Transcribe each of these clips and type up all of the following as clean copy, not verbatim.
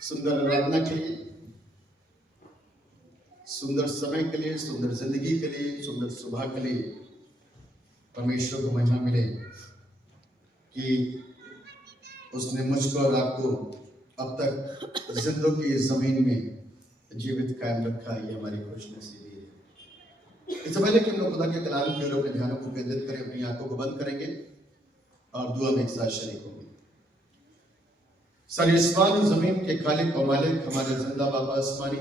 सुंदर आराधना के लिए, सुंदर समय के लिए, सुंदर जिंदगी के लिए, सुंदर सुबह के लिए परमेश्वर को महिमा मिले कि उसने मुझको और आपको अब तक जिंदगी की जमीन में जीवित कायम रखा। ये हमारी खुशनसीबी है। इससे पहले कि हम लोग खुदा के कलाम की ओर अपने ध्यान को केंद्रित करें, अपनी आंखों को बंद करेंगे और दुआ में एक साथ शरीक होंगे। सारी आसमान और जमीन के खालिक और मालिक हमारे जिंदा बाबा आसमानी,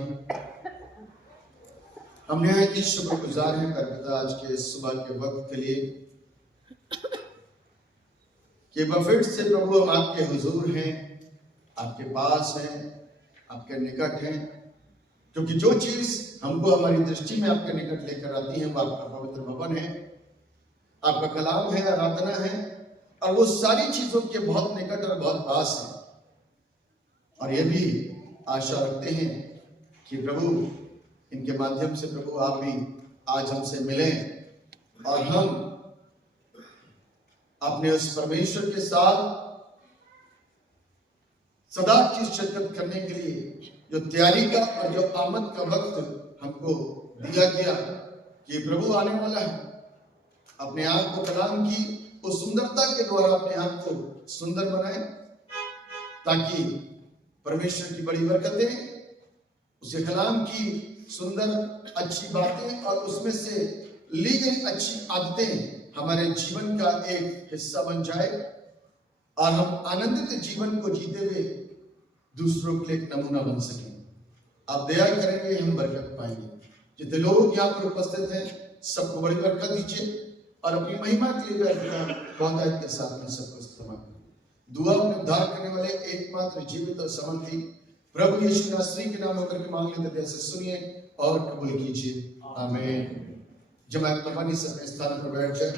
हम निहायत ही शुक्रगुजार हैं करता आज के सुबह के वक्त के लिए कि फिर से प्रभु हम आपके हुजूर हैं, आपके पास हैं, आपके निकट हैं, क्योंकि जो चीज हमको हमारी दृष्टि में आपके निकट लेकर आती है वो आपका पवित्र भवन है, आपका कलाम है, आराधना है, और वो सारी चीजों के बहुत निकट और बहुत पास है। और ये भी आशा रखते हैं कि प्रभु इनके माध्यम से प्रभु आप भी आज हमसे मिलें और हम अपने उस परमेश्वर के साथ सदा की शिरकत करने के लिए जो तैयारी का और जो आमद का वक्त हमको दिया गया कि प्रभु आने वाला है, अपने आप को कलाम की उस सुंदरता के द्वारा अपने आप को सुंदर बनाए ताकि परमेश्वर की बड़ी बरकतें, उसके कलाम की सुंदर अच्छी बातें और उसमें से ली गई अच्छी आदतें हमारे जीवन का एक हिस्सा बन जाए और हम आनंदित जीवन को जीते हुए दूसरों के लिए एक नमूना बन सकें। आप दया करेंगे, हम बरकत पाएंगे। जितने लोग यहाँ पर उपस्थित हैं सबको बड़ी बरकत दीजिए और अपनी महिमा के लिए बहुतायत के साथ में सबको इस्तेमाल करें। दुआ में उद्धार करने वाले एकमात्र जीवित और समर्थी प्रभु यीशु नासरी के नाम होकर के मांग लेते जैसे सुनिए और कबूल कीजिए, आमीन। जमात मेहरबानी से अपने स्थान पर बैठ जाए।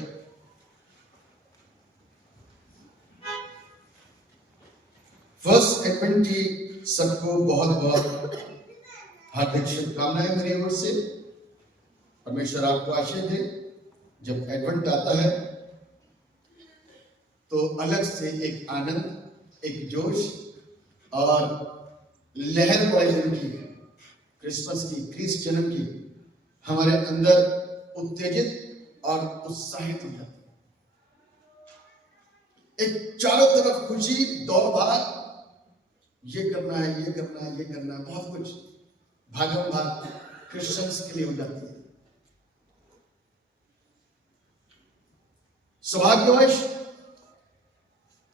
फर्स्ट एडवेंट की सबको बहुत बहुत हार्दिक शुभकामनाएं मेरी ओर से। परमेश्वर आपको आशीष दे। जब एडवेंट आता है तो अलग से एक आनंद, एक जोश और लहर पड़े की, क्रिसमस की, क्रिस्ट जन्म की हमारे अंदर उत्तेजित और उत्साहित हो जाती है। एक चारों तरफ खुशी, दौड़ भाग, ये करना है, ये करना है, ये करना है, बहुत कुछ भागम भाग क्रिश्चियंस के लिए हो जाती है। सौभाग्यवश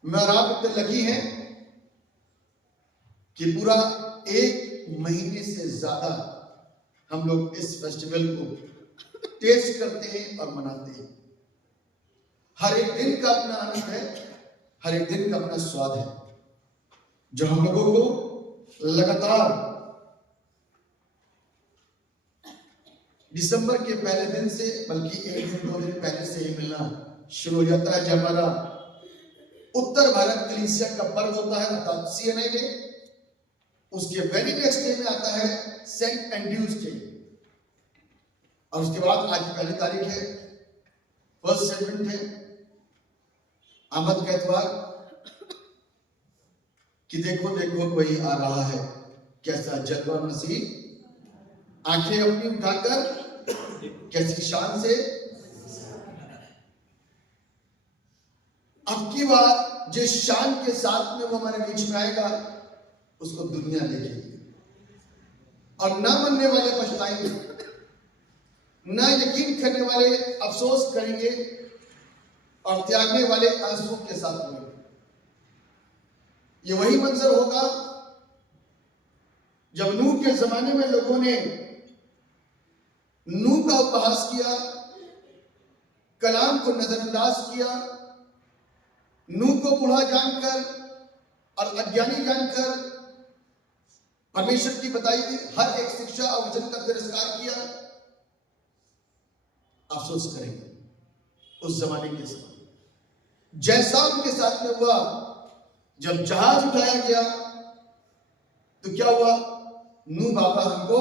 मैं और आप इतने लकी हैं कि पूरा एक महीने से ज्यादा हम लोग इस फेस्टिवल को टेस्ट करते हैं और मनाते हैं। हर एक दिन का अपना आनंद है, हर एक दिन का अपना स्वाद है, जो हम लोगों को लगातार दिसंबर के पहले दिन से, बल्कि एक दिन दो दिन पहले से ही मिलना शुरू हो जाता है। जब हमारा उत्तर भारत कलीसिया का पर्व होता है अर्थात CNI डे, उसके वेरी नेक्स्ट डे में आता है सेंट एंड्रूज डे, और उसके बाद आज पहली तारीख है, फर्स्ट एडवेंट है, आमद का एतवार कि देखो देखो कोई आ रहा है, कैसा जलवा मसीह, आंखें अपनी उठाकर कैसी शान से। अब की बार जिस शान के साथ में वो हमारे बीच में आएगा उसको दुनिया देखेगी और ना मानने वाले पछताएंगे, ना यकीन करने वाले अफसोस करेंगे और त्यागने वाले आंसू के साथ होंगे। ये वही मंजर होगा जब नूह के जमाने में लोगों ने नूह का उपहास किया, कलाम को नजरअंदाज किया, नूह को बूढ़ा जानकर और अज्ञानी जानकर परमेश्वर की बताई हर एक शिक्षा और वचन का तिरस्कार किया। अफसोस करेंगे उस जमाने के समय जैसा उनके साथ में हुआ। जब जहाज उठाया गया तो क्या हुआ, नूह बाबा हमको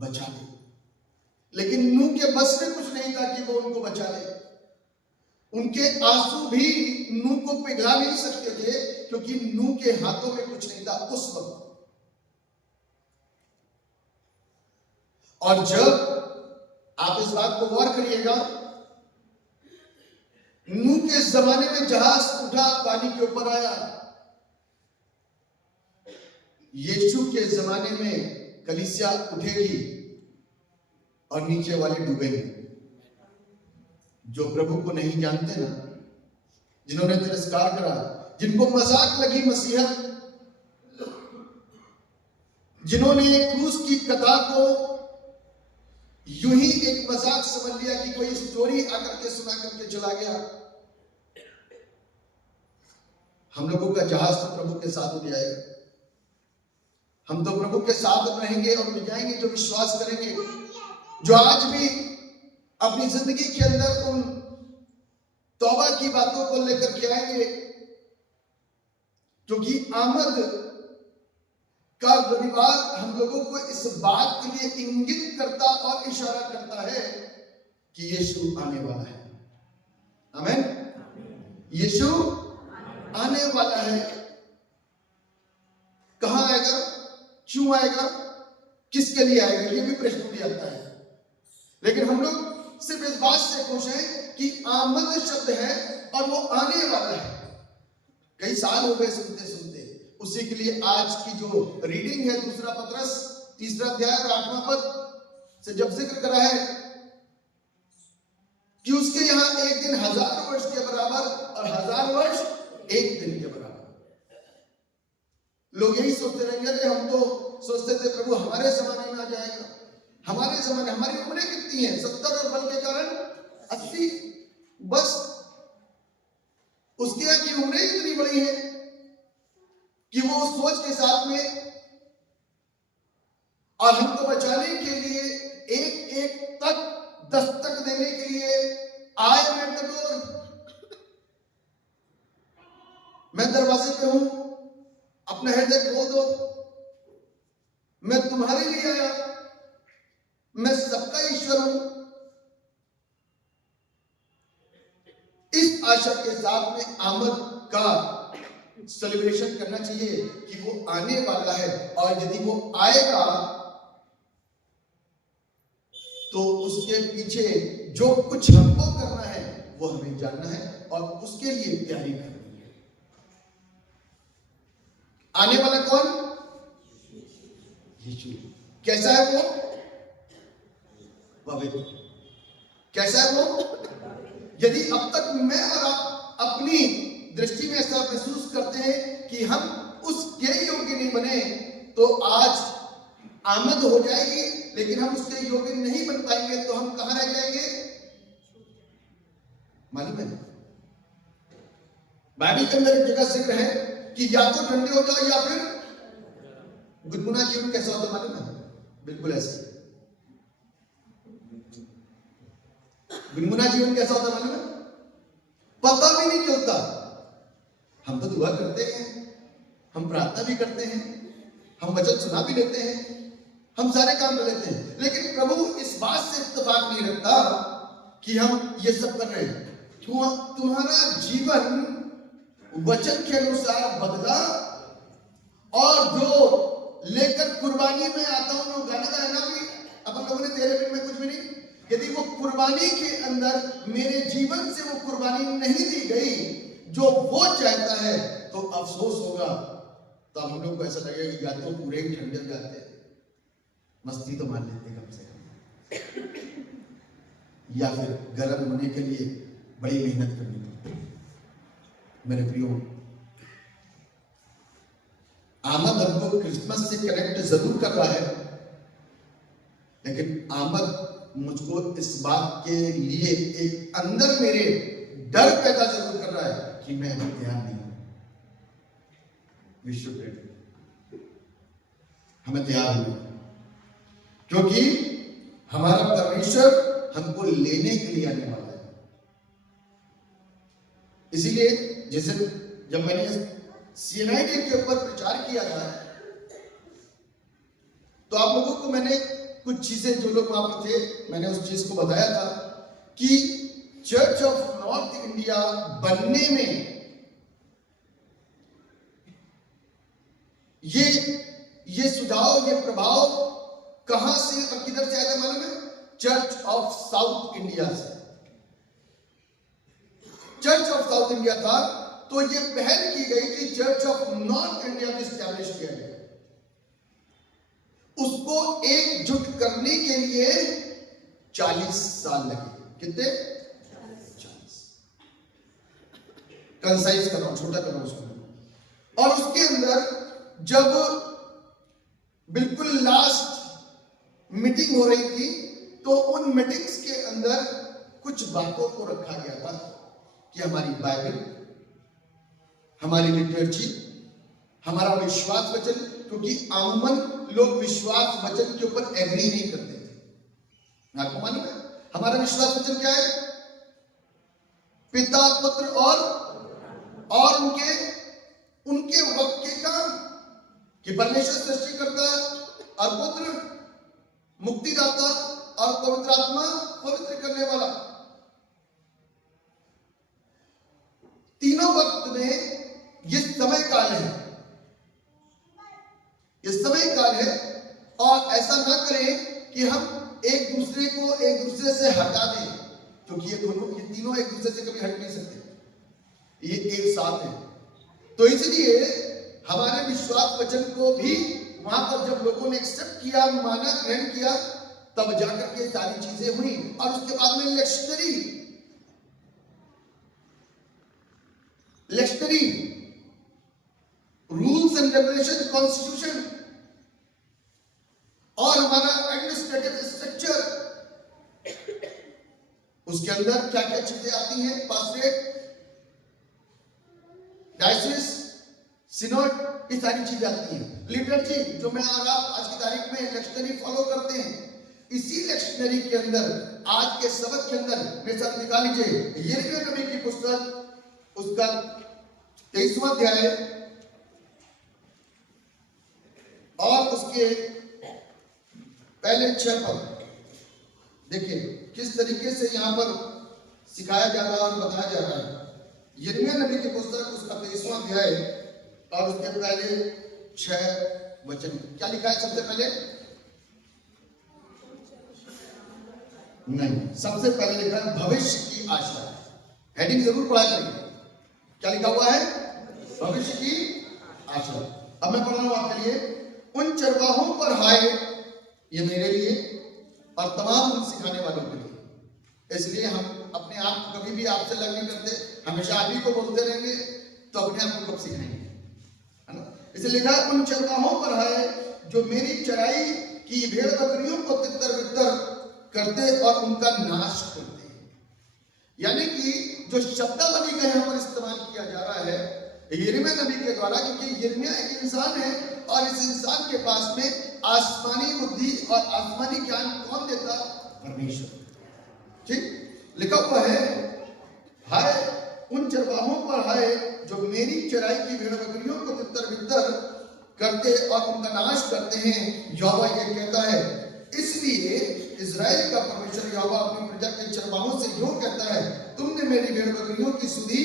बचा ले, लेकिन नूह के बस में कुछ नहीं था कि वो उनको बचा ले। उनके आंसू भी नूह को पिघला नहीं सकते थे क्योंकि नूह के हाथों में कुछ नहीं था उस वक्त। और जब आप इस बात को गौर करिएगा, नूह के जमाने में जहाज उठा, पानी के ऊपर आया। यीशु के जमाने में कलीसिया उठेगी और नीचे वाले डूबेंगे। जो प्रभु को नहीं जानते ना, जिन्होंने तिरस्कार करा, जिनको मजाक लगी मसीहत, जिन्होंने क्रूस की कथा को यूं ही एक मजाक समझ लिया कि कोई स्टोरी आकर के सुना करके चला गया। हम लोगों का जहाज तो प्रभु के साथ उड़ जाएगा। हम तो प्रभु के साथ रहेंगे और मिल जाएंगे जो विश्वास करेंगे, जो आज भी अपनी जिंदगी के अंदर उन तौबा की बातों को लेकर के आएंगे। क्योंकि आमद का रविवार हम लोगों को इस बात के लिए इंगित करता और इशारा करता है कि यीशु आने वाला है। आमीन। यीशु आने वाला है। कहां आएगा, क्यों आएगा, किसके लिए आएगा, ये भी प्रश्न भी आता है। लेकिन हम लोग सिर्फ इस बात से खुश हैं कि आमद शब्द है और वो आने वाला है। कई साल हो गए सुनते सुनते। उसी के लिए आज की जो रीडिंग है, दूसरा पत्रस 3 अध्याय और 8वां पद से जब जिक्र करा है कि उसके यहां एक दिन 1000 वर्ष के बराबर और 1000 वर्ष एक दिन के बराबर। लोग यही सोचते रहेंगे, अरे हम तो सोचते थे प्रभु हमारे जमाने में आ जाएगा। हमारे जमाने, हमारी उम्रें कितनी है, 70 और बल के कारण 80, बस उसके यहाँ की उम्रें इतनी बड़ी है कि वो उस सोच के साथ में और हमको बचाने के लिए एक एक तक दस्तक देने के लिए आए मैं तो डोर, मैं दरवाजे पे हूं, अपना हृदय खोल दो, मैं तुम्हारे लिए आया, मैं सबका ईश्वर हूं। इस आशा के साथ में आमद का सेलिब्रेशन करना चाहिए कि वो आने वाला है, और यदि वो आएगा तो उसके पीछे जो कुछ हमको करना है वो हमें जानना है और उसके लिए तैयारी करनी है। आने वाला कौन? यीशु। कैसा है वो? पवित्र। कैसा है वो? यदि अब तक मैं और आप अपनी दृष्टि में ऐसा महसूस करते हैं कि हम उसके योग्य नहीं बने, तो आज आमद हो जाएगी लेकिन हम उसके योग्य नहीं बन पाएंगे, तो हम कहां रह जाएंगे? मालूम है, बाइबल के अंदर एक जगह जिक्र है कि या तो ठंडे हो जाओ या फिर गुनगुना जीवन। कैसा होता मालूम है? बिल्कुल ऐसे। गुनगुना जीवन कैसा होता मालूम है? पता भी नहीं चलता। हम तो दुआ करते हैं, हम प्रार्थना भी करते हैं, हम वचन सुना भी लेते हैं, हम सारे काम कर लेते हैं, लेकिन प्रभु इस बात से इत्तेफाक नहीं रखता कि हम ये सब कर रहे हैं। तुम्हारा जीवन वचन के अनुसार बदला, और जो लेकर कुर्बानी में आता हूं, गाना गाना भी अपन लोगों ने तेरे बिन में कुछ भी नहीं। यदि वो कुर्बानी के अंदर मेरे जीवन से वो कुर्बानी नहीं दी गई जो वो चाहता है, तो अफसोस होगा। तो हम लोग को ऐसा लगेगा कि या तो पूरे ही ठंडे हो जाते, मस्ती तो मान लेते कम से कम, या फिर गर्म होने के लिए बड़ी मेहनत करनी पड़ती। मेरे प्रियो, आमद हमको क्रिसमस से कनेक्ट जरूर कर रहा है, लेकिन आमद मुझको इस बात के लिए एक अंदर मेरे डर पैदा जरूर कर रहा है कि मैं अभी तैयार नहीं हूं। विश्व हमें तैयार होना, क्योंकि हमारा परमेश्वर हमको लेने के लिए आने वाला है। इसीलिए जैसे जब मैंने सीएनआई के ऊपर प्रचार किया था, तो आप लोगों को मैंने कुछ चीजें, जो लोग वहां पर थे, मैंने उस चीज को बताया था कि चर्च ऑफ नॉर्थ इंडिया बनने में ये सुझाव, ये प्रभाव कहां से और किधर से आया था मालूम है? चर्च ऑफ साउथ इंडिया से। चर्च ऑफ साउथ इंडिया था, तो ये पहल की गई कि चर्च ऑफ नॉर्थ इंडिया में स्टैब्लिश किया गया। उसको एकजुट करने के लिए 40 साल लगे। कितने? 40। कंसाइज कर रहा हूं, छोटा कर रहा हूं उसको। और उसके अंदर जब बिल्कुल लास्ट मीटिंग हो रही थी, तो उन मीटिंग्स के अंदर कुछ बातों को रखा गया था कि हमारी बाइबल, हमारी लिटरेचर, हमारा विश्वास वचन, क्योंकि आमूमन लोग विश्वास वचन के ऊपर एग्री नहीं करते थे। आपको मालूम है हमारा विश्वास वचन क्या है? पिता, पुत्र और उनके वक्त के काम, कि परमेश्वर सृष्टि करता है और पुत्र मुक्तिदाता और पवित्र आत्मा पवित्र करने वाला। तीनों वक्त में ये समय काल है, ये समय काल है। और ऐसा ना करें कि हम एक दूसरे से हटा दें, क्योंकि ये तीनों एक दूसरे से कभी हट नहीं सकते, ये एक साथ है। तो इसलिए हमारे विश्वास वचन को भी वहां पर जब लोगों ने एक्सेप्ट किया, माना, ग्रहण किया, तब जाकर के सारी चीजें हुई। और उसके बाद में लेक्शनरी रूल्स एंड रेगुलेशन, कॉन्स्टिट्यूशन और हमारा एडमिनिस्ट्रेटिव स्ट्रक्चर, उसके अंदर क्या क्या चीजें आती हैं? पास्टरेट, डायसिस, सिनोड, ये सारी चीजें आती हैं। लिटरेचर, जो मैं और आप आज की तारीख में लेक्शनरी फॉलो करते हैं, इसी लेक्शनरी के अंदर आज के सबक के अंदर मेरे साथ निकाल लीजिए यिर्मयाह नबी की पुस्तक, उसका 23वां अध्याय और उसके पहले 6 पद। देखिए किस तरीके से यहां पर सिखाया जा रहा है और बताया जा रहा है। यिर्मयाह नबी की पुस्तक, उसका 23वां अध्याय और उसके पहले 6 वचन। क्या लिखा है सबसे पहले? नहीं, सबसे पहले लिखा है भविष्य की आशा। हेडिंग जरूर पढ़ा करिए। क्या लिखा हुआ है? भविष्य की आशा। अब मैं पढ़ रहा हूं आपके लिए। उन चरवाहों पर हाय, ये मेरे लिए और तमाम उन सिखाने वालों के लिए। इसलिए हम अपने आप कभी भी आपसे लग नहीं करते, हमेशा आप ही को बोलते रहेंगे, तो अपने आप को कब सिखाएंगे, है ना? इसलिए लिखा है उन चरवाहों पर हाय जो मेरी चराई की भेड़ बकरियों को तितर बितर करते और उनका नाश करते हैं। यानी कि जो शब्दावली का यहाँ पर इस्तेमाल किया जा रहा है यिर्मयाह नबी के द्वारा, क्योंकि यिर्मयाह एक इंसान है और इस इंसान के पास में आसमानी बुद्धि और आसमानी ज्ञान कौन देता? परमेश्वर। ठीक लिखा हुआ है, हाय उन चरवाहों पर हाय जो मेरी चराई की भेड़ बकरियों को तितर बितर करते और उनका नाश करते हैं। यहोवा ये कहता है, इसलिए इज़राइल का परमेश्वर यहोवा अपनी प्रजा के चरवाहों से यूं कहता है, तुमने मेरी भेड़ बकरियों की सुधि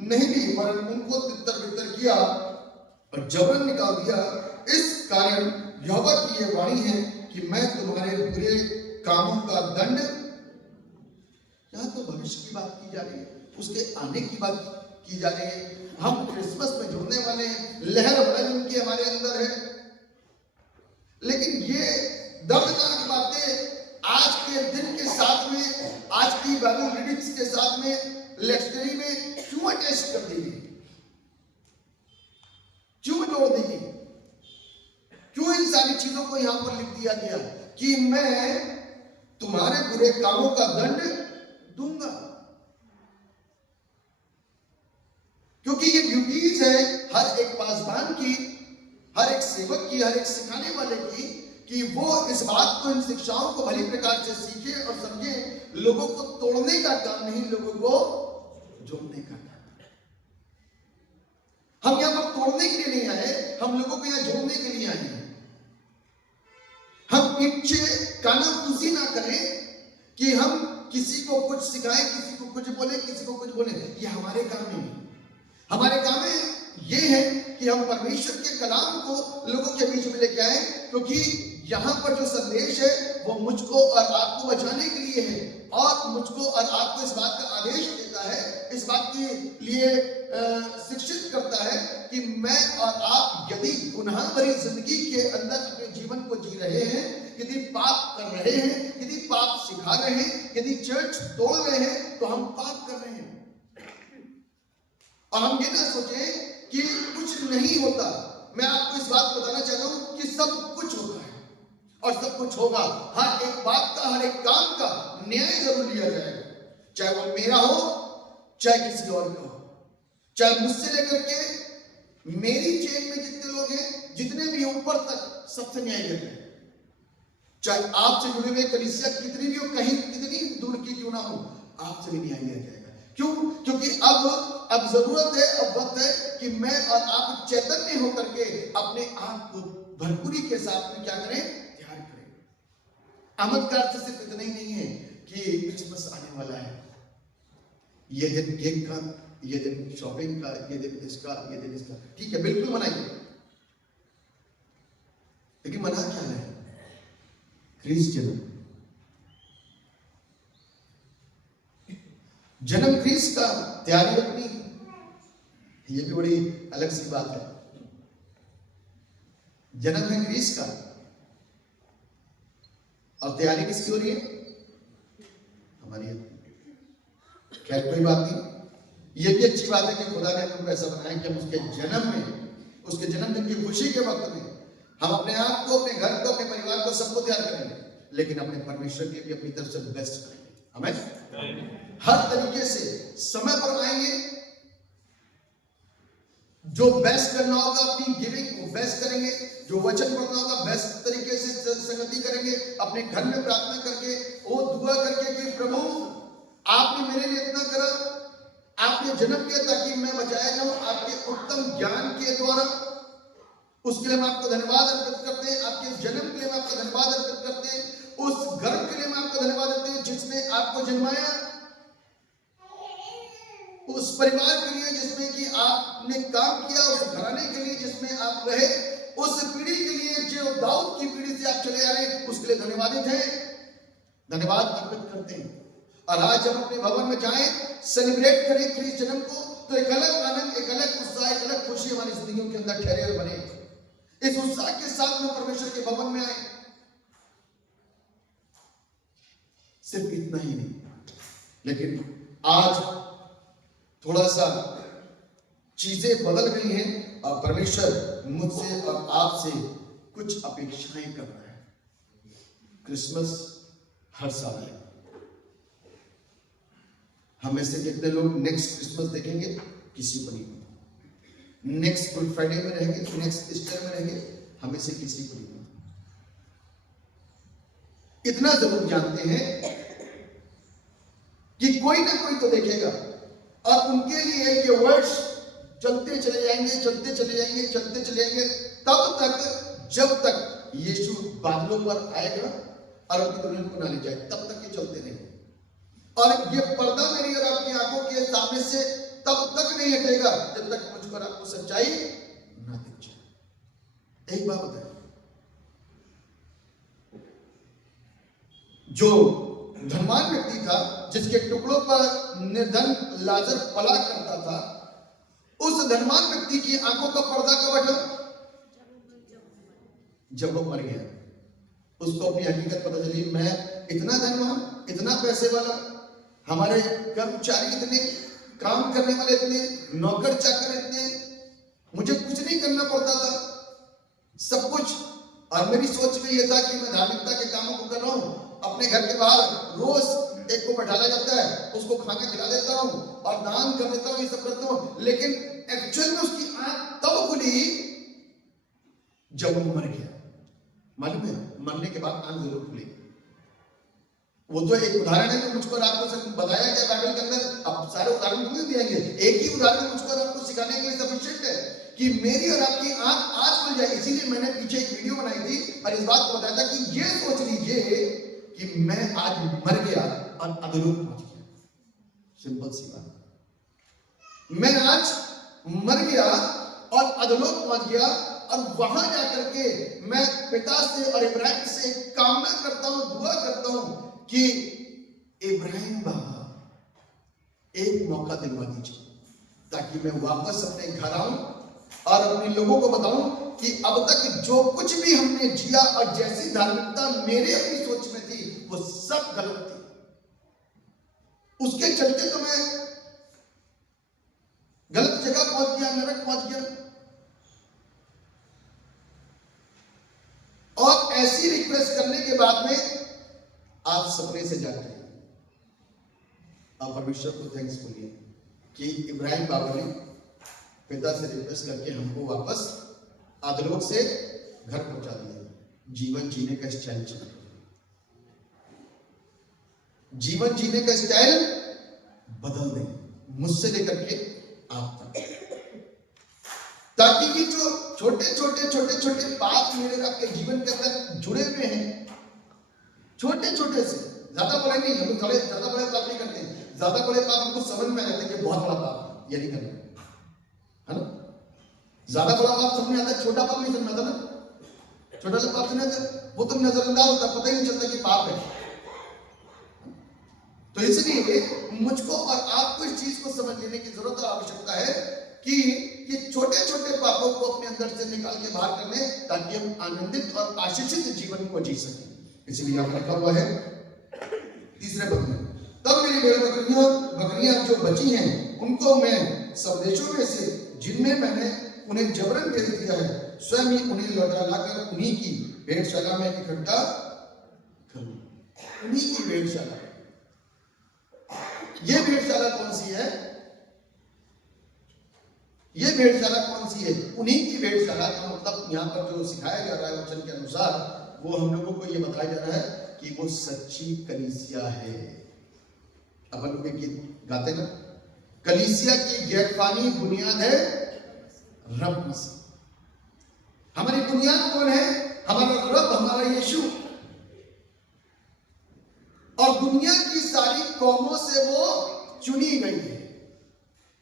नहीं ली, वरन उनको तितर बितर किया और जबरन निकाल दिया। इस कारण यहोवा की यह वाणी है कि मैं तुम्हारे बुरे कामों का दंड। यहां तो भविष्य की बात की जा रही है, उसके आने की बात की जा रही है। हम क्रिसमस में जुड़ने वाले हैं, लहर भलन उनकी हमारे अंदर है, लेकिन ये दर्दनाक बातें आज के दिन के साथ में, आज की बाइबल रीडिंग्स के साथ में लेक्चरी में क्यों अटैच कर दी गई, क्यों जोड़ दी गई, क्यों इन सारी चीजों को यहां पर लिख दिया गया कि मैं तुम्हारे बुरे कामों का दंड दूंगा? क्योंकि ये ड्यूटीज है हर एक पासवान की, हर एक सेवक की, हर एक सिखाने वाले की, कि वो इस बात को, इन शिक्षाओं को भली प्रकार से सीखे और समझे। लोगों को तोड़ने का काम नहीं, लोगों को जोड़ने का काम। हम यहां पर तोड़ने के लिए नहीं आए, हम लोगों को यहां जोड़ने के लिए आए हैं। हम पीछे कानाफूसी ना करें कि हम किसी को कुछ सिखाएं, किसी को कुछ बोले, किसी को कुछ बोले। ये हमारे काम नहीं, हमारे काम है ये है कि हम परमेश्वर के कलाम को लोगों के बीच में लेके आए, क्योंकि यहाँ पर जो संदेश है वो मुझको और आपको बचाने के लिए है, और मुझको और आपको इस बात का आदेश देता है, इस बात के लिए शिक्षित करता है कि मैं और आप यदि गुनाह भरी जिंदगी के अंदर अपने जीवन को जी रहे हैं, यदि पाप कर रहे हैं, यदि पाप सिखा रहे हैं, यदि चर्च तोड़ रहे हैं, तो हम पाप कर रहे हैं। और हम ये ना सोचें कि कुछ नहीं होता। मैं आपको इस बात को बताना चाहता हूं कि सब कुछ होता है और सब कुछ होगा। हर एक बात का, हर एक काम का न्याय जरूर लिया जाएगा, चाहे वो मेरा हो, चाहे किसी और का हो, चाहे मुझसे लेकर के मेरी चेन में जितने लोग हैं, जितने भी ऊपर तक, सबसे न्याय लिया जाएगा। चाहे आपसे जुड़े हुए कलीसिया कितनी भी हो, कहीं कितनी दूर की क्यों ना हो, आपसे भी न्याय लिया जाएगा। क्यों? क्योंकि अब जरूरत है, अब वक्त है कि मैं और आप चैतन्य होकर के अपने आप को भरपूरी के साथ में क्या करें, तैयार करें। आमद का अर्थ सिर्फ इतना ही नहीं है कि क्रिसमस आने वाला है, ये दिन केक का, ये दिन शॉपिंग का, ये दिन इसका, ये दिन इसका, ठीक है, बिल्कुल मनाइए, लेकिन मना क्या है? क्रिस्ट जन्म क्रिस्ट का तैयारी रखनी, ये भी बड़ी अलग सी बात है। जन्म है क्रिस्ट का और तैयारी किसकी हो रही है? हमारी। खैर कोई बात नहीं, ये भी अच्छी बात है कि खुदा ने हमको ऐसा बनाया कि हम उसके जन्म में, उसके जन्मदिन की खुशी के वक्त में हम अपने आप को, अपने घर को, अपने परिवार को, सबको तैयार करेंगे, लेकिन अपने परमेश्वर के लिए अपनी तरफ से बेस्ट करेंगे। हमें हर तरीके से समय पर आएंगे, जो बेस्ट करना होगा अपनी गिविंग वो बेस्ट करेंगे, जो वचन पढ़ना होगा बेस्ट तरीके से संगति करेंगे, अपने घर में प्रार्थना करके, वो दुआ करके कि प्रभु आपने मेरे लिए इतना करा, आपने जन्म किया ताकि मैं बचाया जाऊं, आपके उत्तम ज्ञान के द्वारा, उसके लिए हम आपको धन्यवाद अर्पित करते हैं। आपके जन्म के लिए हम आपको धन्यवाद अर्पित करते हैं। उस गर्भ के लिए हम आपको धन्यवाद देते हैं जिसने आपको जन्माया, उस परिवार के लिए जिसमें कि आपने काम किया, उस घराने के लिए जिसमें आप रहे, उस पीढ़ी के लिए जो दाऊद की पीढ़ी से आप चले आ रहे, उसके लिए धन्यवादित हैं, धन्यवाद अर्पित करते हैं। और आज हम अपने भवन में जाएं, सेलिब्रेट करें क्रिस्ट जन्म को, तो एक अलग आनंद, एक अलग उत्साह, एक अलग खुशी हमारी जिंदगियों के अंदर ठहरे और बने। इस उत्साह के साथ में परमेश्वर के भवन में आए। सिर्फ इतना ही नहीं, लेकिन आज थोड़ा सा चीजें बदल गई हैं और परमेश्वर मुझसे और आपसे कुछ अपेक्षाएं कर रहा है। क्रिसमस हर साल है। हम में से कितने लोग नेक्स्ट क्रिसमस देखेंगे? किसी को नहीं पता। नेक्स्ट गुड फ्राइडे में रहेंगे, नेक्स्ट ईस्टर में रहेंगे, हमें से किसी को नहीं पता। इतना जरूर जानते हैं कि कोई ना कोई तो देखेगा, और उनके लिए ये वर्ष चलते चले जाएंगे, चलते चले जाएंगे, चलते चले जाएंगे, तब तक जब तक यीशु बादलों पर आएगा और अपनी दुल्हन को ना ले जाए, तब तक ये चलते रहेंगे। और ये पर्दा मेरी और आपकी आंखों के सामने से तब तक नहीं हटेगा जब तक मुझ पर आपको सच्चाई ना दिख जाए। एक बात बताए, जो धनवान व्यक्ति था, जिसके टुकड़ों पर निर्धन लाजर पला करता था, उस धनवान व्यक्ति की आंखों का पर्दा कब हटा? जब वो मर गया। उसको अपनी हकीकत पता चली, मैं इतना धनवान, इतना पैसे वाला, हमारे कर्मचारी इतने, काम करने वाले इतने, नौकर चाकर इतने, मुझे कुछ नहीं करना पड़ता था, सब कुछ। और मेरी सोच में यह था कि मैं धार्मिकता के कामों को कर रहा हूं, अपने घर के बाहर रोज एक को बैठाया जाता है, उसको खाना खिला देता हूं और दान कर देता हूं, ये सब करता हूं। लेकिन एक्चुअल में उसकी आंख तब खुली जब वो मर गया। मालूम है, मरने के बाद आंख जरूर खुली। वो तो एक उदाहरण है जो मुझको आपको सिर्फ बताया गया बाइबल के अंदर। अब सारे उदाहरण नहीं दिएंगे, एक ही उदाहरण मुझको आपको सिखाने के लिए सफिशिएंट है कि मेरी और आपकी आंख आज खुल जाए। इसीलिए मैंने पीछे एक वीडियो बनाई थी और इस बात को बताया था कि ये सोच लीजिए कि मैं आज मर गया और अधोलोक पहुंच गया। सिंपल सी बात, मैं आज मर गया और अधोलोक पहुंच गया, और वहां जाकर के मैं पिता से और इब्राहिम से कामना करता हूं, दुआ करता हूं कि इब्राहिम बाबा एक मौका दिलवा दीजिए ताकि मैं वापस अपने घर आऊं और अपने लोगों को बताऊं कि अब तक जो कुछ भी हमने जिया और जैसी धार्मिकता मेरे अपनी सोच में थी वो सब गलत थी। उसके चलते तो मैं गलत जगह पहुंच गया, नरक पहुंच गया। और ऐसी रिक्वेस्ट करने के बाद में आप सपने से जागते हैं। आप परमेश्वर को थैंक्स बोलिए कि इब्राहिम बाबा ने पिता से रिक्वेस्ट करके हमको वापस अधोलोक से घर पहुंचा दिया। जीवन जीने का स्टाइल चला, जीवन जीने का स्टाइल बदल दें मुझसे लेकर के आप तक, ताकि ये जो छोटे छोटे पाप मेरे आपके जीवन के अंदर जुड़े हुए हैं, छोटे छोटे से, ज्यादा बड़े नहीं, हम थोड़े ज्यादा बड़े पाप नहीं करते। ज्यादा बड़े पाप हमको समझ में आ जाते हैं कि बहुत बड़ा पाप ये नहीं करना है ना। ज्यादा बड़ा पाप समझ में आता है, छोटा पाप नहीं समझ में आता ना। छोटा सा पाप समझ में आता वो तो नजरअंदाज होता, पता ही नहीं चलता कि पाप है। तो इसलिए मुझको और आपको इस चीज को समझ लेने की जरूरत और आवश्यकता है कि ये छोटे छोटे पापों को अपने अंदर से निकाल के बाहर कर लें ताकि हम आनंदित और आशीषित जीवन को जी सकें। इसलिए आप लिखा हुआ है तीसरे पद में, तब मेरी भेड़ बकरियां जो बची हैं उनको मैं सब देशों में से जिनमें मैंने उन्हें जबरन भेज दिया है स्वयं ही उन्हें लौटा लाकर उन्हीं की भेड़शाला में इकट्ठा करूं। उन्हीं की भेड़शाला, ये भेड़शाला कौन सी है? ये भेड़शाला कौन सी है? उन्हीं की भेड़शाला का मतलब यहाँ पर जो सिखाया जा रहा है वचन के अनुसार, वो हम लोगों को ये बताया जा रहा है कि वो सच्ची कलीसिया है। अपन लोग गीत गाते ना, कलीसिया की गैरफानी बुनियाद है रब मसीह। हमारी बुनियाद कौन है? हमारा रब, हमारा यीशु। और दुनिया की सारी कौमों से वो चुनी गई है,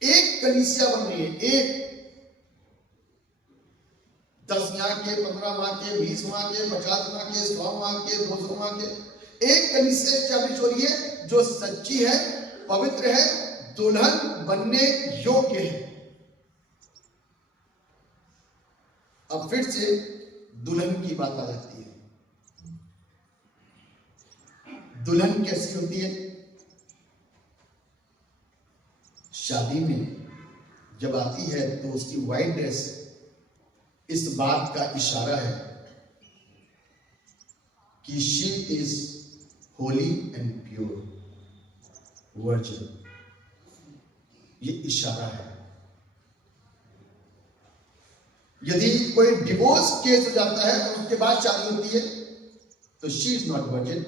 एक कलीसिया बन रही है। एक 10 माह के, 15 माह के, 20 माह के, 50 माह के, 100 माह के, 200 माह के, एक कलीसिया स्टैब्लिश हो रही है जो सच्ची है, पवित्र है, दुल्हन बनने योग्य है। अब फिर से दुल्हन की बात आ जाती है। दुल्हन कैसी होती है? शादी में जब आती है तो उसकी व्हाइट ड्रेस इस बात का इशारा है कि she is Holi and pure virgin. ये इशारा है। यदि कोई डिवोर्स केस हो जाता है और उसके बाद शादी होती है तो she is not virgin,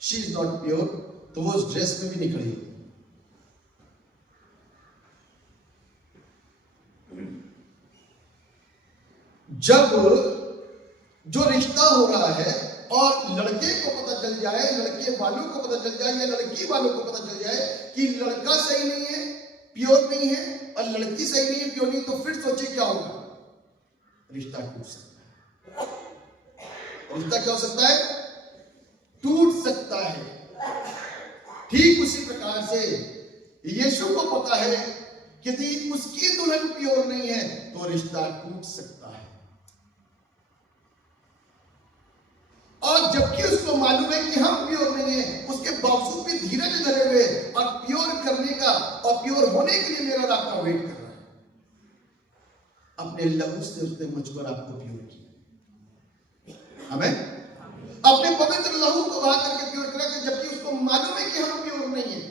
she is not pure, तो वो उस ड्रेस में भी नहीं खड़ी। जब जो रिश्ता हो रहा है और लड़के को पता चल जाए, लड़के वालों को पता चल जाए या लड़की वालों को पता चल जाए कि लड़का सही नहीं है, प्योर नहीं है, और लड़की सही नहीं है, प्योर नहीं, तो फिर सोचे क्या होगा? रिश्ता टूट सकता है। रिश्ता क्या हो सकता है? टूट सकता है। ठीक उसी प्रकार से यीशु को पता है कि यदि उसकी दुल्हन प्योर नहीं है तो रिश्ता टूट सकता है। और जबकि उसको मालूम है कि हम प्योर नहीं है, उसके बावजूद भी धीरज धरे हुए और प्योर करने का और प्योर होने के लिए मेरा आपका वेट कर रहा है। अपने लहू से उसने मुझको आपको प्योर किया। हमें अपने पवित्र लहू को बहा करके प्योर करा, जबकि उसको मालूम है कि हम प्योर नहीं है,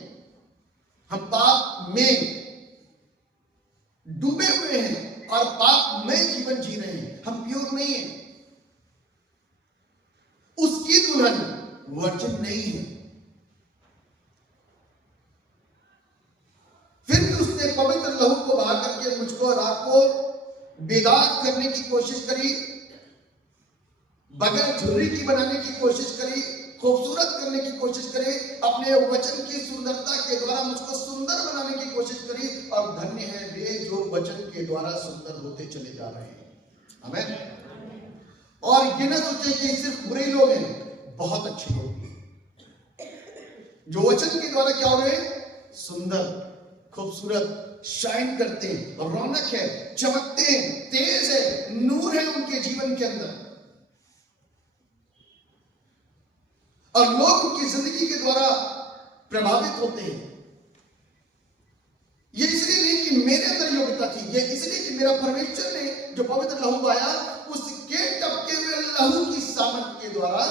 हम पाप में डूबे हुए हैं और पाप में जीवन जी रहे हैं, हम प्योर नहीं है। उसकी दुल्हन वर्जिन नहीं है, फिर भी उसने पवित्र लहू को बहा करके मुझको और आपको बेदाग करने की कोशिश करी, बगैर झुर्री की बनाने की कोशिश करी, खूबसूरत करने की कोशिश करी, अपने वचन की सुंदरता के द्वारा मुझको सुंदर बनाने की कोशिश करी, और धन्य है वे जो वचन के द्वारा सुंदर होते चले जा रहे हैं। आमीन। और ये ना सोचे कि सिर्फ बुरे ही लोग हैं, बहुत अच्छे लोग हैं जो वचन के द्वारा क्या हो रहे हैं, सुंदर, खूबसूरत, शाइन करते हैं, रौनक है, चमकते हैं, तेज है, नूर है उनके जीवन के अंदर, और लोग उनकी जिंदगी के द्वारा प्रभावित होते हैं। ये इसलिए नहीं कि मेरे अंदर योग्यता थी, ये इसलिए कि मेरा परमेश्वर ने जो पवित्र लहू पाया, उसके टपके हुए लहू की सामर्थ के द्वारा,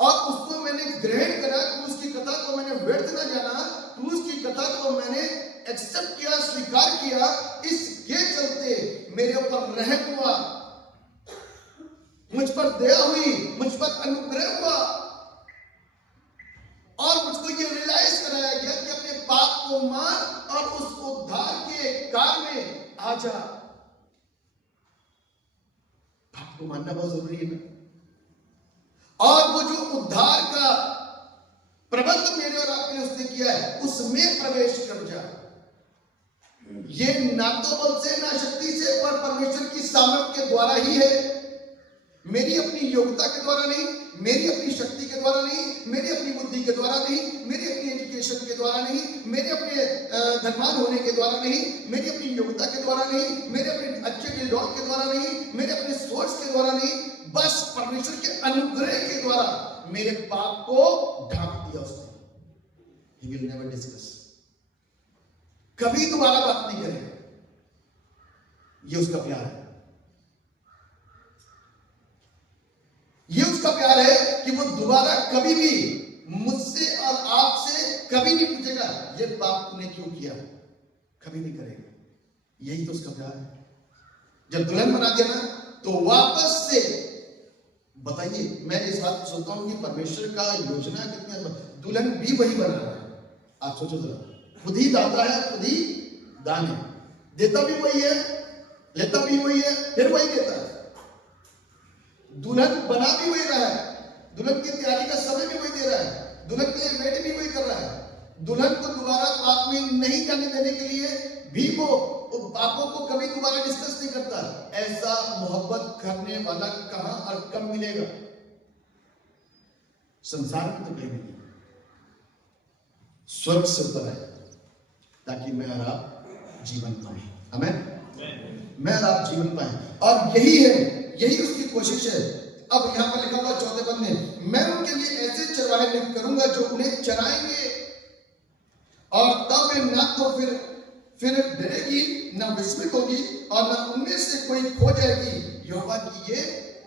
और उसको मैंने ग्रहण करा, क्रूस की कथा को मैंने व्यर्थ न जाना, क्रूस की कथा को मैंने एक्सेप्ट किया, स्वीकार किया, इसके चलते मेरे ऊपर रहम हुआ, मुझ पर दया हुई, मुझ पर अनुग्रह हुआ, और मुझको ये रियलाइज कराया गया कि अपने पाप को मान और उस उद्धार के कार्य में आ जा। पाप को मानना बहुत जरूरी है ना, और वो जो उद्धार का प्रबंध मेरे और आपके लिए उसने किया है, उसमें प्रवेश कर जा। ये ना तो बल से, ना शक्ति से, पर परमेश्वर की सामर्थ्य के द्वारा ही है। मेरी अपनी योग्यता के द्वारा नहीं, मेरी अपनी शक्ति के द्वारा नहीं, मेरी अपनी बुद्धि के द्वारा नहीं, मेरी अपनी एजुकेशन के द्वारा नहीं, मेरे अपने धनवान होने के द्वारा नहीं, मेरी अपनी योग्यता के द्वारा नहीं, मेरे अपने अच्छे दिलदौल के द्वारा नहीं, मेरे अपने सोर्स के द्वारा नहीं, बस परमेश्वर के अनुग्रह के द्वारा मेरे पाप को ढांप दिया उसने। He will never discuss, कभी दोबारा बात नहीं करेगा। ये उसका प्यार है, ये उसका प्यार है कि वो दोबारा कभी भी मुझसे और आपसे कभी नहीं पूछेगा ये पाप तूने क्यों किया, कभी नहीं करेगा। यही तो उसका प्यार है। जब दुल्हन बना दिया ना, तो वापस से बताइए, मैं इस बात को सोचता हूं कि परमेश्वर का योजना कितनी, दुल्हन भी वही बना रहा है। आप सोचो जरा, खुद ही दाता है, खुद ही दान है, देता भी वही है, लेता भी वही है, फिर वही देता है। दुल्हन बना भी वही रहा है, दुल्हन की तैयारी का समय भी वही दे रहा है, दुल्हन के लिए वेट भी वही कर रहा है, दुल्हन को दोबारा पाप में नहीं जाने देने के लिए भी वो पापों को कभी दोबारा डिस्कस नहीं करता। ऐसा मोहब्बत करने वाला कहां और कब मिलेगा? संसार में तो कहीं नहीं, स्वर्ग से उतर आए ताकि मैं और आप जीवन पाए। आमीन। मैं और आप जीवन पाए, और यही है, यही उसकी कोशिश है। अब यहां पर लिखा हुआ 14 पद में, मैं उनके लिए ऐसे चरवाहे नियुक्त करूंगा जो उन्हें चराएंगे, और तब वे ना तो फिर डरेगी, ना विस्मित होगी, और ना उनमें से कोई खो जाएगी। यहोवा की ये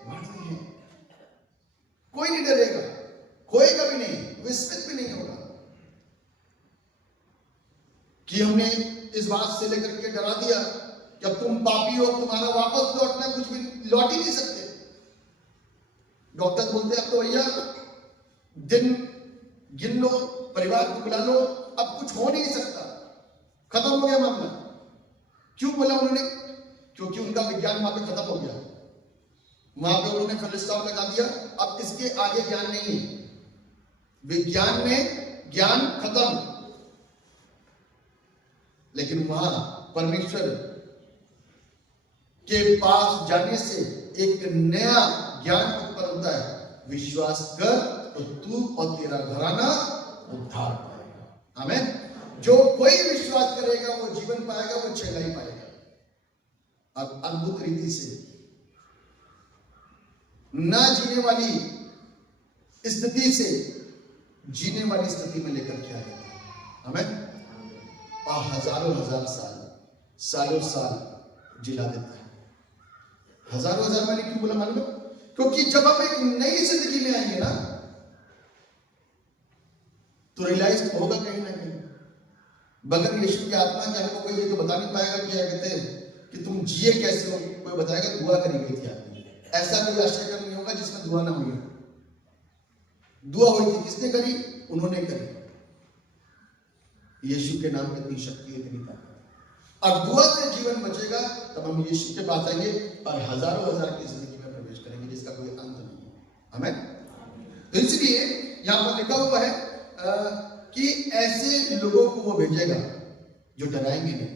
वाणी है। कोई नहीं डरेगा, खोएगा भी नहीं, विस्मित भी नहीं होगा कि हमने इस बात से लेकर के डरा दिया कि अब तुम पापी हो, तुम्हारा वापस लौटना, कुछ भी लौट ही नहीं सकते। डॉक्टर बोलते हैं अब तो भैया दिन गिन लो, परिवार को बुला लो, अब कुछ हो नहीं सकता, खत्म हो गया मामला। क्यों बोला उन्होंने? क्योंकि उनका विज्ञान वहां पे खत्म हो गया, वहां पे उन्होंने फुल स्टॉप लगा दिया, अब इसके आगे ज्ञान नहीं है, विज्ञान में ज्ञान खत्म। लेकिन वहां परमेश्वर के पास जाने से एक नया ज्ञान उत्पन्न होता है। विश्वास कर तो तू और तेरा घराना उद्धार पाएगा। आमीन। जो कोई विश्वास करेगा वो जीवन पाएगा, वो चंगाई पाएगा। अब अद्भुत रीति से ना जीने वाली स्थिति से जीने वाली स्थिति में लेकर के आएगा। आमीन। और हजारों हजार साल, सालों साल जिला देता है। हजारों हजार मैंने क्यों बोला मालूम? क्योंकि जब हम एक नई जिंदगी में आएंगे ना, तो रियलाइज होगा कहीं ना कहीं, बगैर यीशु की आत्मा के हमको कोई ये तो बता नहीं पाएगा क्या कहते हैं कि तुम जिए कैसे हो। कोई बताएगा दुआ करी गई थी आदमी, ऐसा कोई आश्चर्य नहीं होगा जिसमें दुआ ना हुई हो। दुआ हुई थी, किसने करी? उन्होंने करी। यीशु के नाम में इतनी शक्ति, इतनी ताकत। अब दुआ से जीवन बचेगा, तब हम यीशु के पास आएंगे और हजारों हजार की जिंदगी में प्रवेश करेंगे जिसका कोई अंत नहीं है। आमीन। तो इसलिए यहां पर लिखा हुआ है कि ऐसे लोगों को वो भेजेगा जो डराएंगे नहीं,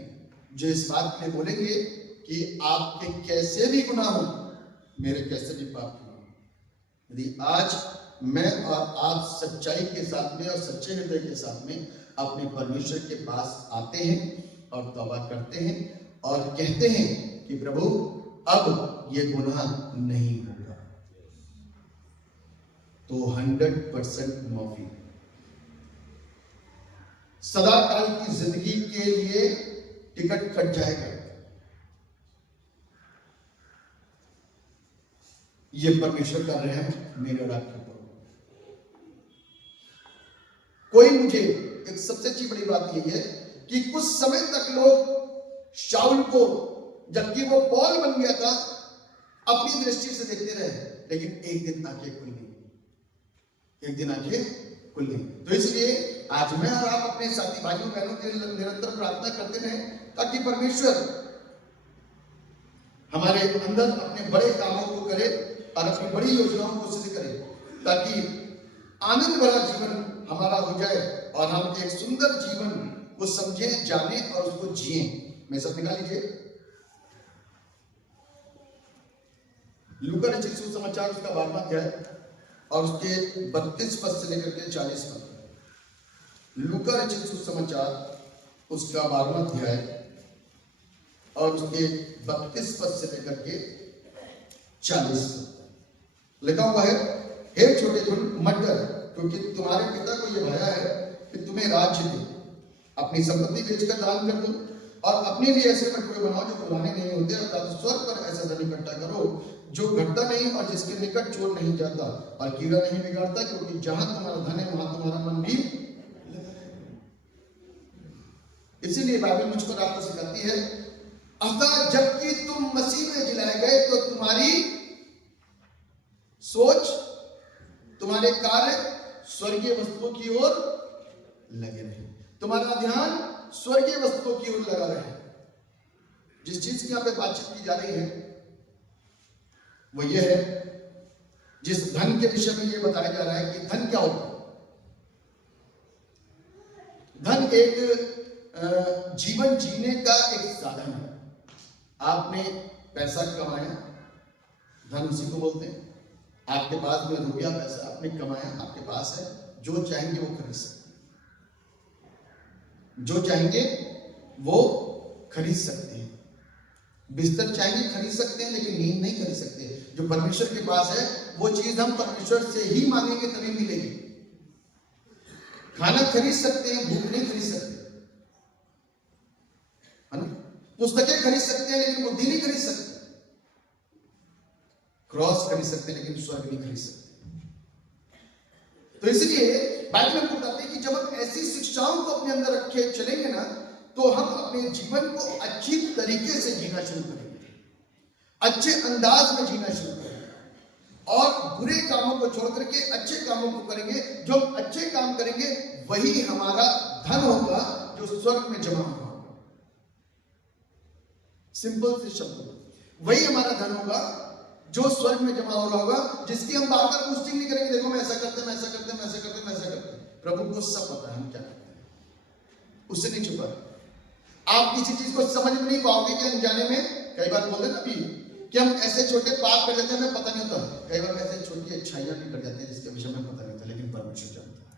जो इस बात के लिए बोलेंगे कि आपके कैसे भी गुनाह हो, मेरे कैसे भी पाप हो। यदि आज मैं और आप सच्चाई के साथ में और सच्चे हृदय के साथ में अपने परमेश्वर के पास आते हैं और तौबा करते हैं और कहते हैं कि प्रभु अब ये गुनाह नहीं होगा, तो 100% माफी, सदा काल की जिंदगी के लिए टिकट कट जाएगा। ये परमेश्वर का रहम मेरे और आपके ऊपर। कोई मुझे एक सबसे अच्छी बड़ी बात यही है कि कुछ समय तक लोग शाऊल को, जबकि वो पौल बन गया था, अपनी दृष्टि से देखते रहे, लेकिन एक दिन आंखें खुल गई, एक दिन आंखें खुल गई। तो इसलिए आज मैं और आप अपने साथी भाइयों बहनों के लिए निरंतर प्रार्थना करते रहें ताकि परमेश्वर हमारे अंदर अपने बड़े कामों को करे और अपनी बड़ी योजनाओं को सिद्ध करे, ताकि आनंद भरा जीवन हमारा हो जाए और हम एक सुंदर जीवन को समझें, जाने और उसको जिए। मैं सब निकाल लीजिए लूका रचित सुसमाचार उसका 12वां अध्याय और उसके 32 पद से लेकर के 40 पद। लूका रचित सुसमाचार उसका 12वां अध्याय और उसके 32 पद से लेकर के 40 पद लिखा हुआ है, हे छोटे झुंड मत डर, क्योंकि तुम्हारे पिता को यह भया है कि तुम्हें राज्य दे। अपनी संपत्ति बेचकर दान कर दो और अपने लिए ऐसे कटोरे बनाओ जो पुराने नहीं होते, अर्थात स्वर्ग पर ऐसा धन इकट्ठा करो जो घटता नहीं और जिसके निकट चोर नहीं जाता और कीड़ा नहीं बिगाड़ता, क्योंकि जहां तुम्हारा धन है वहां तुम्हारा मन भी। इसीलिए बाइबल मुझ पर आपको सिखाती है, अतः जबकि तुम मसीह में जिलाए गए तो तुम्हारी सोच, तुम्हारे कार्य स्वर्गीय वस्तुओं की ओर लगे रहे, तुम्हारा ध्यान स्वर्गीय वस्तुओं की ओर लगा रहे। जिस चीज की यहां पे बातचीत की जा रही है वो ये है, जिस धन के विषय में ये बताया जा रहा है कि धन क्या होता है। धन एक जीवन जीने का एक साधन है। आपने पैसा कमाया, धन उसी को बोलते हैं। आपके पास में रुपया पैसा आपने कमाया, आपके पास है, जो चाहेंगे वो खरीद सकते हैं, जो चाहेंगे वो खरीद सकते हैं। बिस्तर चाहेंगे खरीद सकते हैं, लेकिन नींद नहीं खरीद सकते। जो परमेश्वर के पास है वो चीज हम परमेश्वर से ही मांगेंगे तभी मिलेगी। खाना खरीद सकते हैं, भूख नहीं खरीद सकते, है ना। पुस्तकें खरीद सकते हैं लेकिन बुद्धि नहीं खरीद सकते। क्रॉस खरीद सकते हैं लेकिन स्वर्ग नहीं खरीद सकते। तो इसलिए बाइबल में बताते हैं कि जब हम ऐसी शिक्षाओं को अपने अंदर रखे चलेंगे ना, तो हम अपने जीवन को अच्छी तरीके से जीना शुरू करेंगे, अच्छे अंदाज में जीना शुरू करेंगे और बुरे कामों को छोड़ करके अच्छे कामों को करेंगे। जो हम अच्छे काम करेंगे वही हमारा धन होगा जो स्वर्ग में जमा होगा। सिंपल से शब्द, वही हमारा धन होगा जो स्वर्ग में जमा हो रहा होगा, जिसकी हम बार बार पुष्टि नहीं करेंगे, देखो मैं ऐसा करते मैं ऐसा करते मैं ऐसा करते मैं ऐसा करते। प्रभु को सब पता है हम क्या करते हैं, उससे नहीं छुपा। आप किसी चीज को समझ में नहीं पाओगे कि अनजाने में कई बार बोलते ना अभी कि हम ऐसे छोटे पाप कर जाते हैं हमें पता नहीं होता। कई बार ऐसे छोटी अच्छाइयां भी कर जाते हैं जिसके विषय में पता नहीं होता, लेकिन परमेश्वर जानता है।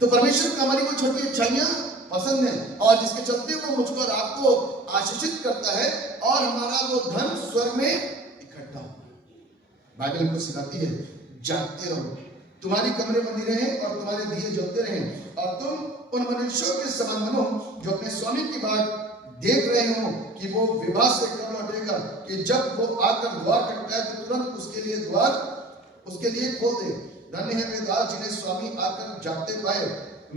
तो परमेश्वर को हमारी वो छोटी अच्छाइयां पसंद है और जिसके चलते वो मुझको और आपको आशीषित करता है और हमारा वो धन स्वर्ग में इकट्ठा होता है। बाइबल हमको सिखाती है, जागते रहो, तुम्हारी कमरे बंदी रहे और तुम्हारे दिए जलते रहे और तुम उन मनुष्यों के समान बनो जो अपने स्वामी की बात देख रहे हो कि वो विवाह से कब लौटेगा, कि जब वो आकर द्वार खटखटाए तो तुरंत उसके लिए द्वार उसके लिए खोल दे। धन्य है वे दास जिन्हें स्वामी आकर जागते पाए।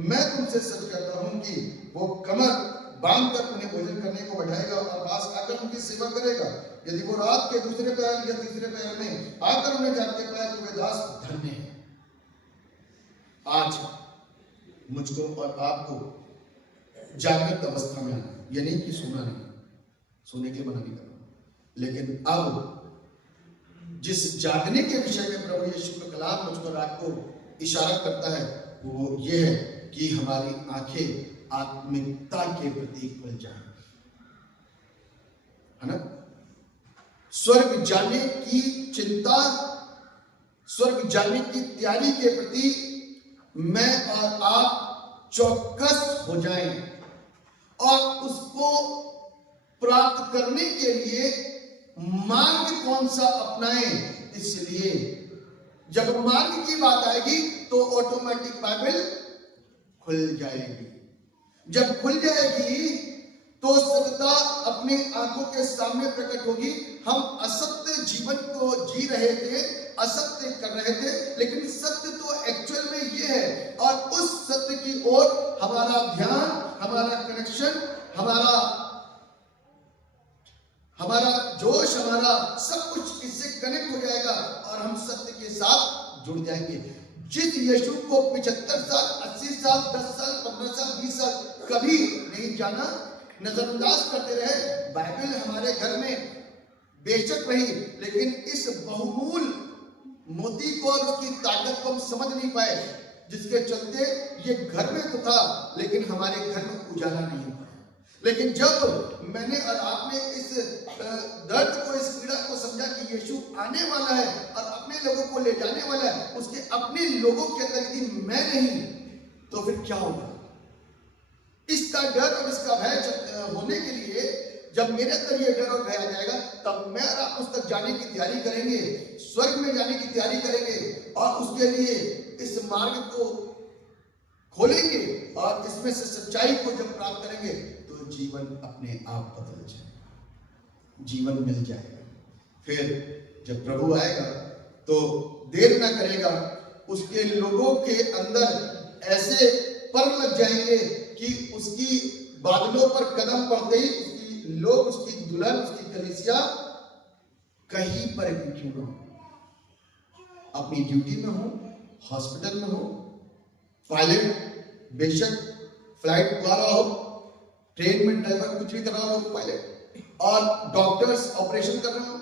मैं तुमसे सच कहता हूं कि वो कमर बांध कर उन्हें भोजन करने को बैठाएगा और पास आकर उनकी सेवा करेगा। यदि वो रात के दूसरे पहर या तीसरे पहर में आकर उन्हें जागते पाए तो वे दास धन्य है। आज मुझको और आपको जागृत अवस्था में आना, ये नहीं कि सोना नहीं, सोने के लिए मना नहीं करना, लेकिन अब जिस जागने के विषय में प्रभु यीशु का कलाम मुझको रात को इशारा करता है वो ये है कि हमारी आंखें आत्मिकता के प्रति खुल जाए, है ना। स्वर्ग जाने की चिंता, स्वर्ग जाने की तैयारी के प्रति मैं और आप चौकस हो जाएं और उसको प्राप्त करने के लिए मार्ग कौन सा अपनाएं। इसलिए जब मार्ग की बात आएगी तो ऑटोमेटिक बाइबल खुल जाएगी। जब खुल जाएगी तो सत्यता अपनी आंखों के सामने प्रकट होगी। हम असत्य जीवन को जी रहे थे, असत्य कर रहे थे, लेकिन सत्य तो एक्चुअल में ये है और उस सत्य की ओर हमारा ध्यान, हमारा कनेक्शन, हमारा जोश, हमारा सब कुछ इससे कनेक्ट हो जाएगा और हम सत्य के साथ जुड़ जाएंगे। जिस यीशु को 75 साल, 80 साल, 10 साल, 15 साल, 20 साल कभी नहीं जाना, नजरअंदाज करते रहे, बाइबल हमारे घर में बेशक रही, लेकिन इस बहुमूल मोती को और उसकी ताकत को हम समझ नहीं पाए, जिसके चलते ये घर में तो था लेकिन हमारे घर में उजाला नहीं हुआ। लेकिन जब मैंने और आपने इस दर्द को, इस पीड़ा को समझा कि यीशु आने वाला है और अपने लोगों को ले जाने वाला है, उसके अपने लोगों के अंदर यदि मैं नहीं तो फिर क्या होगा। इसका डर और इसका भय होने के लिए जब मेरे अंदर ये डर और भय आ जाएगा तब मैं और आप उस तक जाने की तैयारी करेंगे, स्वर्ग में जाने की तैयारी करेंगे और उसके लिए इस मार्ग को खोलेंगे और इसमें से सच्चाई को जब प्राप्त करेंगे तो जीवन अपने आप बदल जाएगा, जीवन मिल जाएगा। फिर जब प्रभु आएगा तो देर ना करेगा, उसके लोगों के अंदर ऐसे पर लग जाएंगे कि उसकी बादलों पर कदम पड़ते ही उसकी लोग, उसकी दुल्हन, उसकी कलीसिया कहीं पर भी क्यों ना हो, अपनी ड्यूटी में हो, हॉस्पिटल में हो, पायलट बेशक फ्लाइट उड़ा रहा हो, ट्रेन में ड्राइवर कुछ भी कर रहा हो, पायलट, और डॉक्टर्स ऑपरेशन कर रहे हो,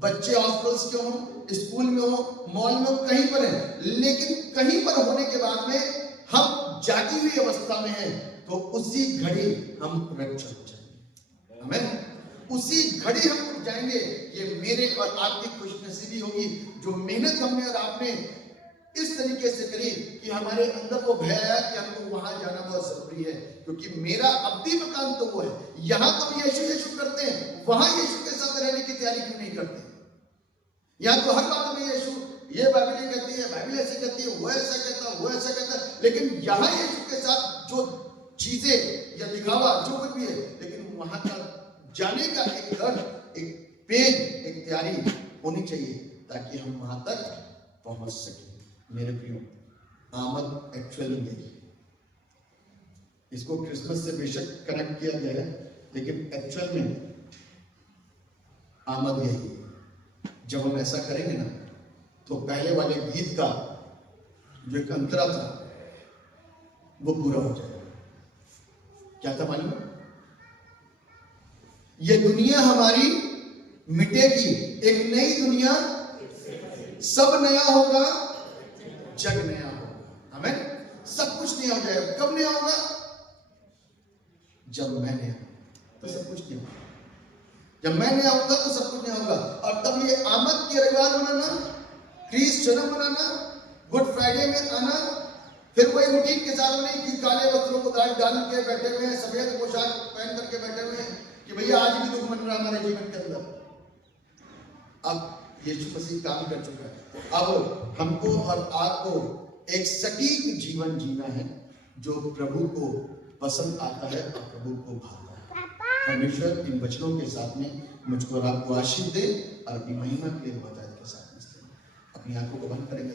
बच्चे हॉस्पिटल्स के हो, स्कूल में हो, मॉल में हो, कहीं पर है, लेकिन कहीं पर होने के बाद में हम जागी हुई अवस्था में हैं तो उसी घड़ी हम रक्षण हो जाएंगे। हमें उसी घड़ी हम उठ जाएंगे। ये मेरे और आपकी खुशनसीबी होगी जो मेहनत हमने और आपने इस तरीके से करी कि हमारे अंदर वो भय है कि हमको वहां जाना बहुत जरूरी है, क्योंकि मेरा अब्दी मकान तो वो है। यहां तो हम यीशु यीशु करते हैं, वहां यीशु के साथ रहने की तैयारी क्यों नहीं करते। यहाँ तो हर बात में यीशु, ये बाइबल कहती है, बाइबल ऐसे कहती है, वो ऐसा कहता है, वो ऐसा कहता है, लेकिन यहाँ यीशु के साथ जो चीजें या दिखावा जो कुछ भी है, लेकिन वहां का जाने का एक डर, एक पेन, एक तैयारी होनी चाहिए ताकि हम वहां तक पहुंच सके। मेरे प्रियो, आमद एक्चुअल में इसको क्रिसमस से बेशक कनेक्ट किया गया है, लेकिन एक्चुअल में आमद यही है। जब हम ऐसा करेंगे ना तो पहले वाले गीत का जो एक अंतरा था वो पूरा हो जाएगा। क्या था मालूम? ये दुनिया हमारी मिटेगी, एक नई दुनिया, सब नया होगा, जग नया होगा। हमें सब कुछ नया हो जाएगा। कब नया होगा? जब मैं नया तो सब कुछ नया होगा। जब मैं नया होगा तो सब कुछ नया होगा। और तब ये आमद के रविवार मनाना, क्रिस जन्म मनाना, गुड फ्राइडे में आना, फिर वही रूटीन के साथ नहीं कि काले वस्त्रों को डाल के बैठे हुए हैं, सफेद पोशाक पहन करके बैठे हुए हैं कि भैया आज भी दुख मन रहा हमारे जीवन के अंदर। अब यीशु मसीह काम कर चुका है। अब हमको और आपको एक सटीक जीवन जीना है जो प्रभु को पसंद आता है और प्रभु को भाता है। परमेश्वर इन वचनों के साथ में मुझको और आपको आशीष दे और अपनी महिमा के वदायत के साथ में अपनी आंखों को बंद करेंगे।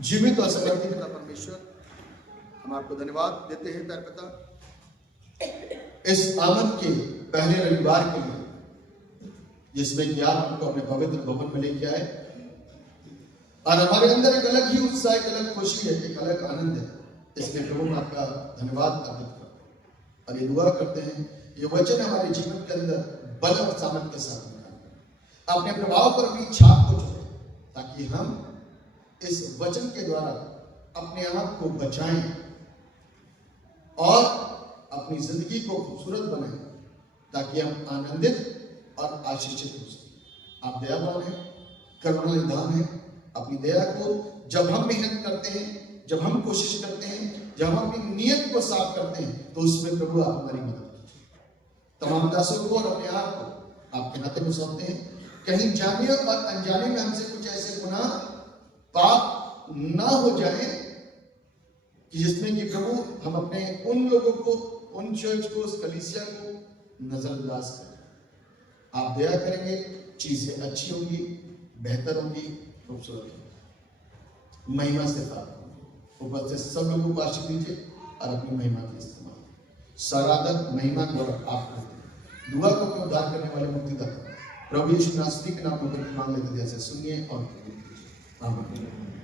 जीवित और समर्थी पिता परमेश्वर, हम आपको धन्यवाद देते हैं प्यारे पिता इस आमद के पहले रविवार के लिए, जिसमें कि आप हमको अपने पवित्र भवन में लेके आए और हमारे अंदर एक अलग ही उत्साह, एक अलग खुशी है, एक अलग आनंद है। इसके प्रभु में आपका धन्यवाद अर्पित करते हैं और ये दुआ करते हैं ये वचन हमारे जीवन के अंदर बल और सामर्थ्य के साथ निकाल अपने प्रभाव पर भी छाप को छोड़े, ताकि हम इस वचन के द्वारा अपने आप को बचाएं और अपनी जिंदगी को खूबसूरत बनाएं, ताकि हम आनंदित और आशीषित हो सकें। आप दयावान हैं, करुणा निधान है। अपनी दया को जब हम मेहनत करते हैं, जब हम कोशिश करते हैं, जब हम अपनी नियत को साफ करते हैं, तो उसमें प्रभु आप हमारी मदद कीजिए। तमाम दासों को और अपने आप को आपके हाथ में सौंपते हैं। कहीं जाने और अनजाने में हमसे कुछ ऐसे गुनाह पाप ना हो जाए कि जिसमें कि प्रभु हम अपने उन लोगों को, उन चर्च को, उस कलीसिया को नजरअंदाज करें। आप दया करेंगे, चीजें अच्छी होंगी, बेहतर होंगी, खूबसूरत होंगी, महिमा से प्राप्त होंगी। उपस्थित सब लोगों को आशीष दीजिए और अपनी महिमा के इस्तेमाल सरादर महिमा द्वारा आप करते हैं। दुआ को अपने उद्धार करने वाले मुक्तिदाता प्रभु यीशु नासरी के नाम में मांग लेते जैसे सुनिए और आमीन।